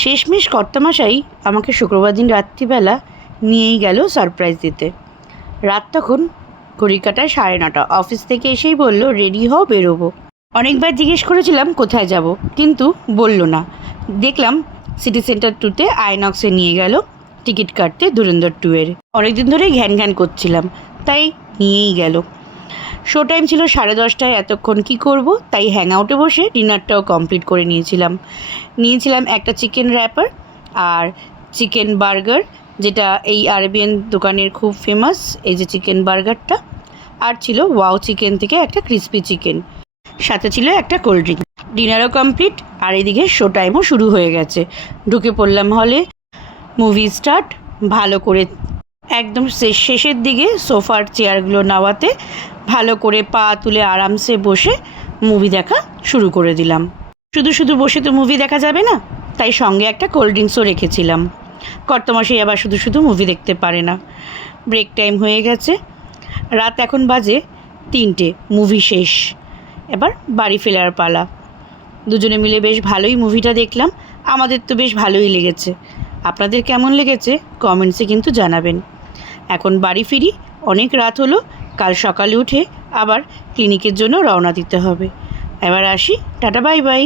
শেষমেশ কর্তামশাই আমাকে শুক্রবার দিন রাত্রিবেলা নিয়েই গেল সারপ্রাইজ দিতে। রাত তখন ঘড়ি কাটায় 9:30। অফিস থেকে এসেই বলল, রেডি হও, বেরোবো। অনেকবার জিজ্ঞেস করেছিলাম কোথায় যাব, কিন্তু বলল না। দেখলাম সিটি সেন্টার 2-তে আইনক্সে নিয়ে গেল টিকিট কাটতে, ধুরন্ধর 2-এর। অনেকদিন ধরেই ঘ্যান ঘ্যান করছিলাম, তাই নিয়েই গেল। শো টাইম ছিল 10:30। এতক্ষণ কি করব, তাই হ্যাং আউটে বসে ডিনারটাও কমপ্লিট করে নিয়েছিলাম একটা চিকেন র্যাপার আর চিকেন বার্গার, যেটা এই আরবিয়ান দোকানের খুব ফেমাস, এই যে চিকেন বার্গারটা। আর ছিল ওয়াও চিকেন থেকে একটা ক্রিস্পি চিকেন, সাথে ছিল একটা কোল্ড ড্রিঙ্ক। ডিনারও কমপ্লিট, আর এদিকে শো টাইমও শুরু হয়ে গেছে। ঢুকে পড়লাম হলে। Movie start. ভালো করে একদম শেষের দিকে সোফার চেয়ারগুলো নাওয়াতে ভালো করে পা তুলে আরামসে বসে মুভি দেখা শুরু করে দিলাম। শুধু শুধু বসে তো মুভি দেখা যাবে না, তাই সঙ্গে একটা কোল্ড ড্রিঙ্কসও রেখেছিলাম। কর্তামশাই আবার শুধু শুধু মুভি দেখতে পারে না। ব্রেক টাইম হয়ে গেছে। রাত এখন বাজে 3টে। মুভি শেষ, এবার বাড়ি ফেরার পালা। দুজনে মিলে বেশ ভালোই মুভিটা দেখলাম। আমাদের তো বেশ ভালোই লেগেছে। আপনাদের কেমন লেগেছে কমেন্টসে কিন্তু জানাবেন। এখন বাড়ি ফিরি, অনেক রাত হলো। কাল সকালে উঠে আবার ক্লিনিকের জন্য রওনা দিতে হবে। এবার আসি, টাটা বাই বাই।